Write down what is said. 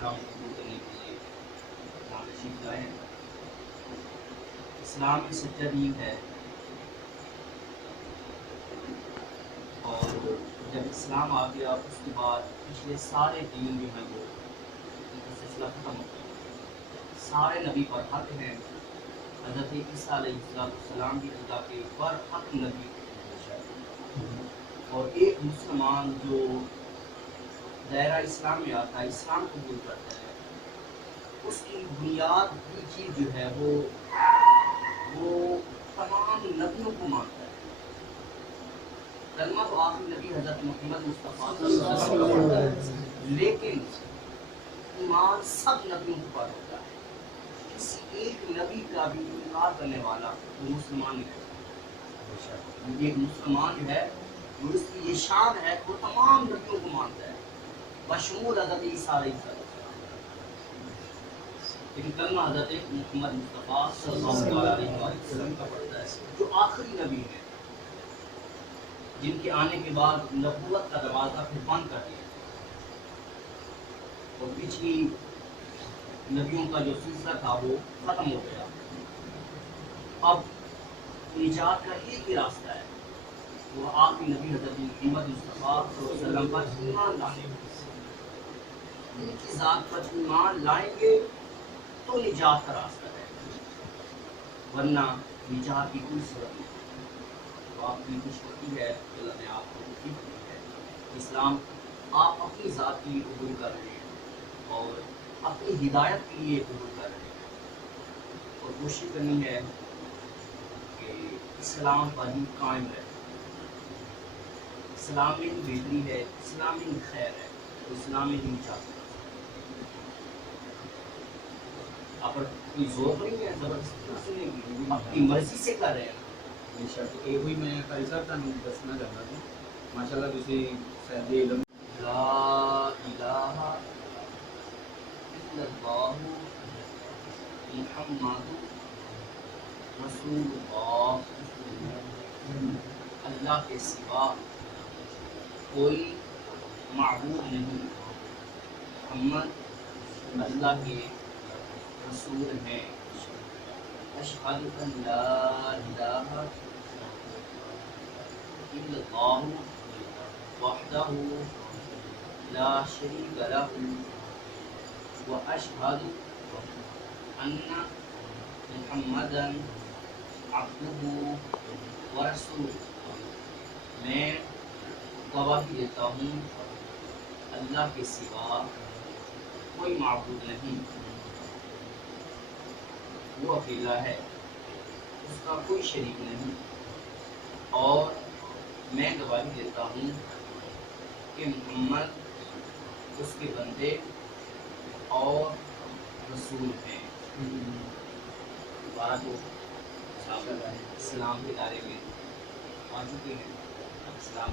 اسلام قبول کرنے کے لیے یہاں تشریف لائے ہیں۔ اسلام کی سچا دین ہے، اور جب اسلام آ گیا اس کے بعد پچھلے سارے دین جو ہیں وہ ان کا سلسلہ ختم ہو گیا۔ سارے نبی پر حق ہیں، حضرت عیسیٰ علیہ السلام بھی اللہ کے پر حق نبی ہیں، اور ایک مسلمان جو دائرہ اسلام میں آتا ہے، اسلام قبول کرتا ہے، اس کی بنیاد کی چیز جو ہے وہ تمام نبیوں کو مانتا ہے۔ کلمہ تو آخری نبی حضرت محمد مصطفیٰ صلی اللہ علیہ وسلم کا مانتا ہے، لیکن ایمان سب نبیوں کے اوپر ہوتا ہے۔ کسی ایک نبی کا بھی انکار کرنے والا وہ مسلمان نہیں ہے۔ ایک مسلمان جو ہے وہ اس کی یہ شان ہے، وہ تمام نبیوں کو مانتا ہے بشمول حضرت عیسیٰ علیہ السلام، لیکن کلمہ حضرت محمد مصطفیٰ صلی اللہ علیہ وسلم کا پڑھتا ہے، جو آخری نبی ہے، جن کے آنے کے بعد نبوت کا دروازہ پھر بند کر دیا، اور پچھلی نبیوں کا جو سلسلہ تھا وہ ختم ہو گیا۔ اب نجات کا ایک ہی راستہ ہے، وہ آخری نبی حضرت محمد مصطفیٰ صلی اللہ علیہ وسلم پر ایمان لانے، ان کی ذات پر ایمان لائیں گے تو نجات کا راستہ ہے، ورنہ نجات کی کوئی صورت نہیں۔ تو آپ کی خوش ہوتی ہے کہ اللہ نے آپ کو توفیق دی ہے، اسلام آپ اپنی ذات کے لیے قبول کر رہے ہیں اور اپنی ہدایت کے لیے قبول کر رہے ہیں، اور کوشش کرنی ہے کہ اسلام پر ہی قائم رہے۔ اسلام میں ہی بہتری ہے، اسلام میں ہی خیر ہے، تو اسلام میں ہی نجات ہے۔ آپ پر کوئی زور نہیں ہے زبردستی نہیں کی، اپنی مرضی سے کر رہے ہیں۔ بے شک یہ ہوئی میں قاری صاحب تمہیں دسنا چاہتا ہوں ماشاء اللہ تسی صاحب علم لا الہ الا اللہ محمد رسول اللہ، اللہ کے سوا کوئی معبود نہیں، محمد اللہ کے رسول ہیں۔ اشہد ان لا الہ الا اللہ وحدہ لا شریک لہ واشہد ان محمدا عبدہ ورسولہ، میں گواہی دیتا ہوں اللہ کے سوا کوئی معبود نہیں، وہ اکیلا ہے، اس کا کوئی شریک نہیں، اور میں گواہی دیتا ہوں کہ محمد اس کے بندے اور رسول ہیں۔ دوبارہ تو اسلام کے دائرے میں آ چکے ہیں۔ اسلام